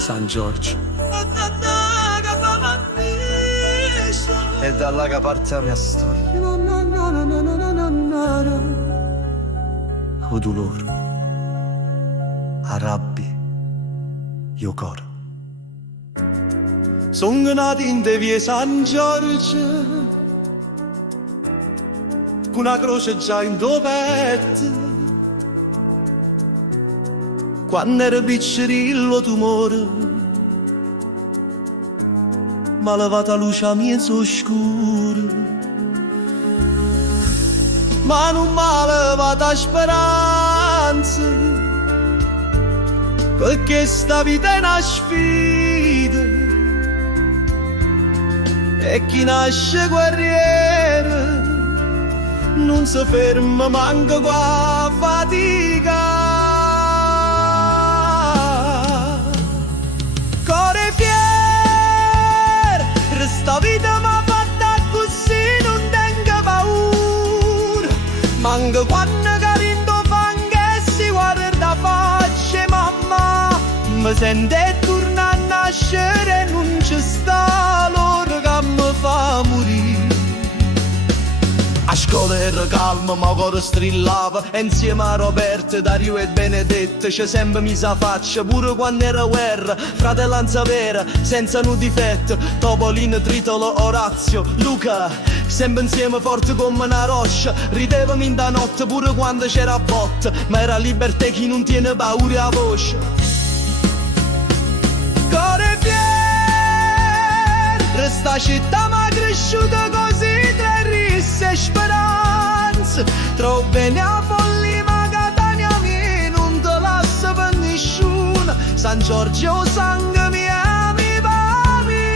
San Giorgio. E da là che parte la mia storia. O dolore, a rabbia, io coro. Sono nato in via San Giorgio, con una croce già in due petto. Quando ero piccirillo tumore, m'ha levata luce a mezzo oscuro, ma non m'ha levata speranza, perché sta vita è una sfida e chi nasce guerriero non si ferma manca qua fatica. Core fier, sta vita m'ha fatta così, non tengo paura. Manca quando carindo fango e si guarda faccia mamma, mi sente torna a nascere e non ci sta l'ora che mi fa morire. A scuola era calma, ma cuore strillava. E insieme a Roberto, Dario e Benedetto c'è sempre misa faccia, pure quando era guerra. Fratellanza vera, senza un difetto. Topolino, Tritolo, Orazio, Luca, sempre insieme forte come una roccia. Ridevamo in da notte pure quando c'era botta, ma era libertà chi non tiene paura a voce. Core fier, resta città ma cresciuta così tra risse e speranze. Troppo bene a folli ma Catania mia non te lascia per nessuno. San Giorgio sangue mia mi va via.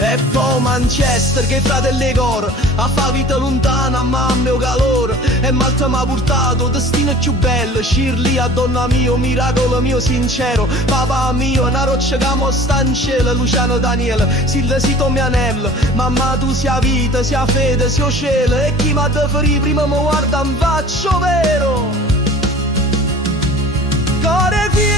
E poi Manchester che fratelli coro a fa vita lontana ma a mio calore. E Malta m'ha portato destino più bello. Shirley a donna mio, miracolo mio sincero. Papà mio, una roccia che mo sta in cielo. Luciano Daniele, Silvio Sito mio anello. Mamma tu sia vita, sia fede, sia cielo. E chi m'ha da ferire prima mi guarda in faccio vero. Core fier,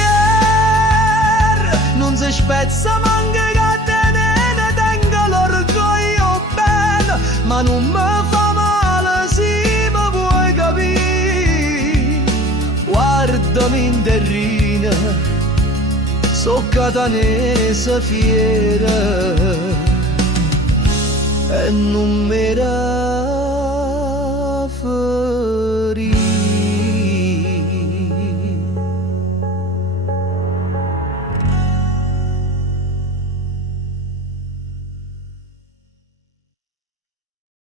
non si spezza manca catene, tengo l'orgoglio bene, ma non mi fa male se mi vuoi capire. Guardami in terrina, so catanese fiera e non mi